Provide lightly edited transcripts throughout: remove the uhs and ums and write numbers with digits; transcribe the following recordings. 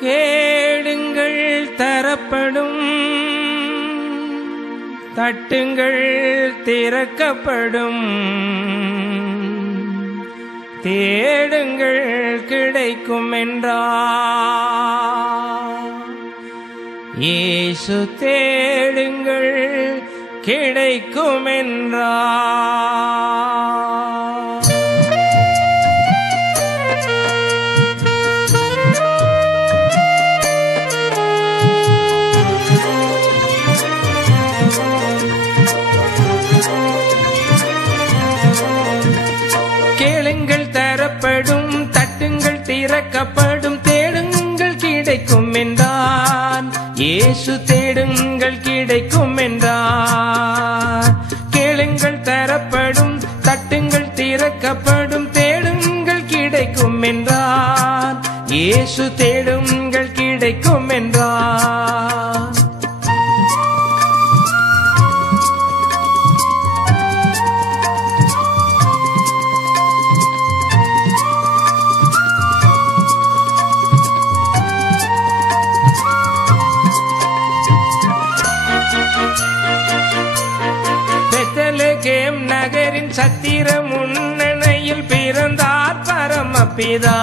கேளுங்கள் தரப்படும், தட்டுங்கள் திறக்கப்படும், தேடுங்கள் கிடைக்கும் என்றார். இயேசு தேடுங்கள் கிடைக்கும் என்றார். கேளுங்கள் தரப்படும், தட்டுங்கள் திறக்கப்படும், தேடுங்கள் கிடைக்கும் என்றார். இயேசு தேடுங்கள் கிடைக்கும் என்றார். கேளுங்கள் தரப்படும், தட்டுங்கள் திறக்கப்படும், தேடுங்கள் கிடைக்கும் என்றார். இயேசு தேடுங்கள் கிடைக்கும் என்றார். பெத்லகேம் நகரின் சத்திர முன்னணையில் பிறந்தார் பரமபிதா.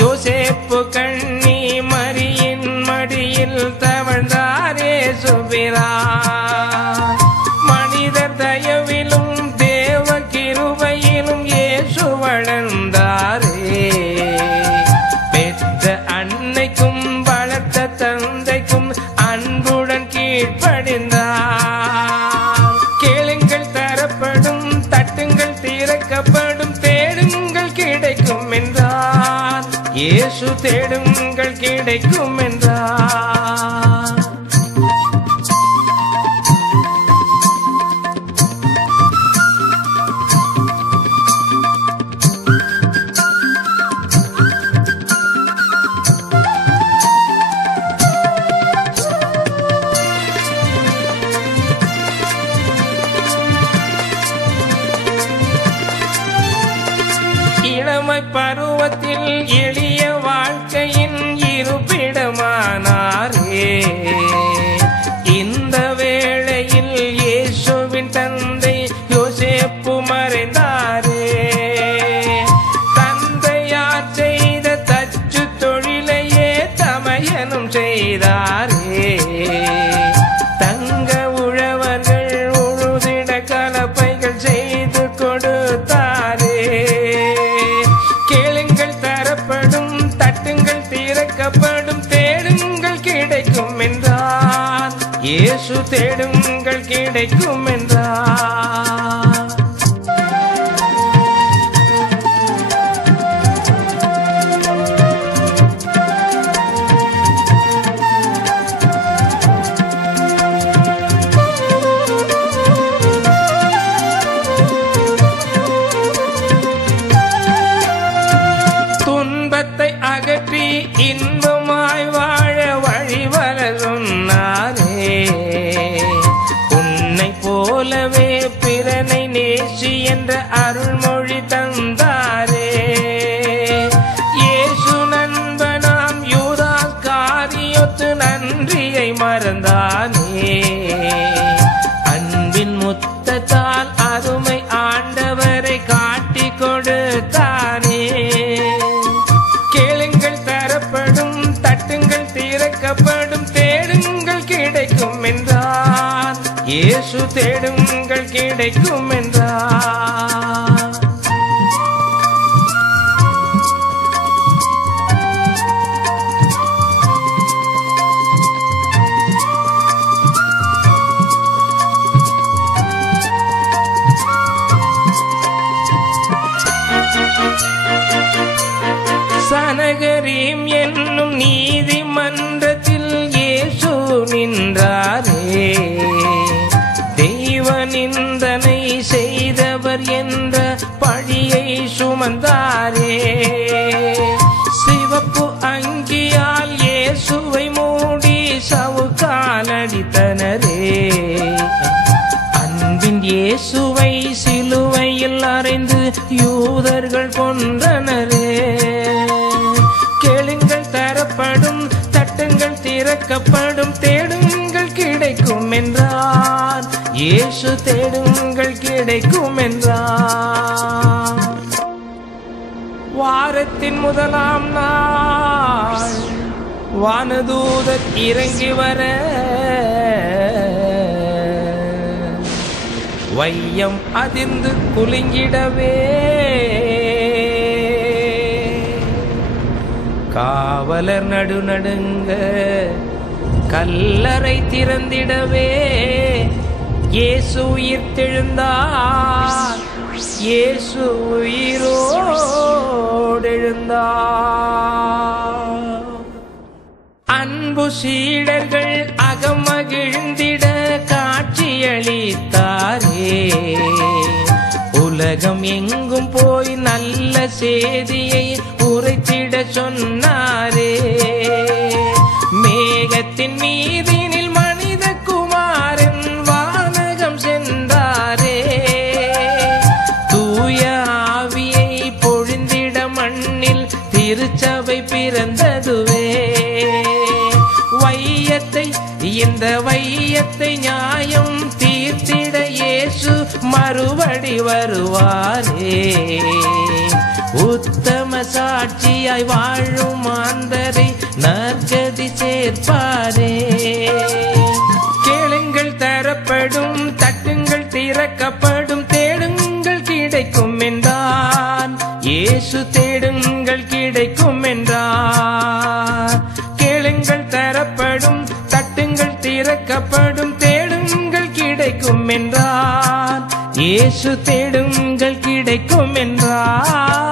யோசேப்பு கண்ணி மரியின் மடியில் தவழ்ந்தார் இயேசுபிரான். மனிதர் தயவிலும் தேவ கிருபையிலும் இயேசு வளர்ந்தாரே. பெற்ற அன்னைக்கும் வளர்த்த தந்தைக்கும் அன்புடன் கீழ்ப்படிந்தார். கேளுங்கள் தரப்படும், தட்டுங்கள் திறக்கப்படும், தேடுங்கள் கிடைக்கும் என்றார். இயேசு தேடுங்கள் கிடைக்கும் என்றார். இளமை பருவத்தில் எளிய வாழ்க்கையின் இருப்பிடமானாரே. இந்த வேளையில் இயேசுவின் தந்தை யோசேப்பு மறைந்தாரே. தந்தையார் செய்த தச்சு தொழிலையே தமையனும் செய்தாரே. தங்க உழவர்கள் உழுதிட கலப்பைகள் செய்து கொடுத்தாரே. கேளுங்கள் தரப்படும், தட்டுங்கள் திறக்கப்படும், தேடுங்கள் கிடைக்கும் என்றார். இயேசு தேடுங்கள் கிடைக்கும் என்றார். துன்பத்தை அகற்றி இன்பமாய் வாழ வழிவர சொன்னாரே. உன்னை போலவே பிறனை நேசி என்ற அருள்மொழி தந்தாரே. இயேசு நண்பனாம் யூதாஸ் காரியோத்து நன்றியை மறந்தானே. அன்பின் முத்தத்தால் அருமை ஆண்டவரை காட்டி கொடுத்தானே. கேளுங்கள் தரப்படும், தட்டுங்கள் திறக்கப்படும், தேடுங்கள் கிடைக்கும் என்றார். இயேசு தேடுங்கள் கிடைக்கும் என்றார். சனகரீம் என்னும் நீதிமன்றத்தில் இயேசு நின்றாரே. தெய்வ நிந்தனை செய்தவர் என்ற பழியை சுமந்தாரே. சிவப்பு அங்கியால் இயேசுவை மூடி சவுக்கால் அடித்தனரே. அன்பின் இயேசுவை சிலுவையில் அறைந்து யூதர்கள் கொன்றனரே. கேளுங்கள் திறக்கப்படும், தேடுங்கள் கிடைக்கும் என்றார். இயேசு தேடுங்கள் கிடைக்கும் என்றார். வாரத்தின் முதலாம் நாள் வானதூதர் இறங்கி வர வையம் அதிர்ந்து குலுங்கிடவே காவலர் நடுநடுங்க கல்லறை திறந்திடவே இயேசு உயிர்த்தெழுந்தார். இயேசு உயிரோடு எழுந்தார். அன்பு சீடர்கள் அகமகிழ்ந்திட காட்சியளித்தாரே. உலகம் எங்கும் போய் நல்ல செய்தியை உரைத்திட சொன்னாரே. மேகத்தின் மீதினில் மனித குமாரன் வானகம் சென்றாரே. தூய ஆவியை பொழிந்திட மண்ணில் திருச்சபை பிறந்ததுவே. இந்த வையத்தை நியாயம் தீர்த்திட இயேசு மறுபடி வருவாரே. உத்தம சாட்சியாய் வாழும் மாந்தரை நற்கதி சேர்ப்பாரே. கேளுங்கள் தரப்படும், தட்டுங்கள் திறக்கப்படும், தேடுங்கள் கிடைக்கும் என்றார். இயேசு தேடுங்கள் கிடைக்கும் என்றார். கேளுங்கள் தரப்படும், தட்டுங்கள் திறக்கப்படும், தேடுங்கள் கிடைக்கும் என்றார். இயேசு தேடுங்கள் கிடைக்கும் என்றார்.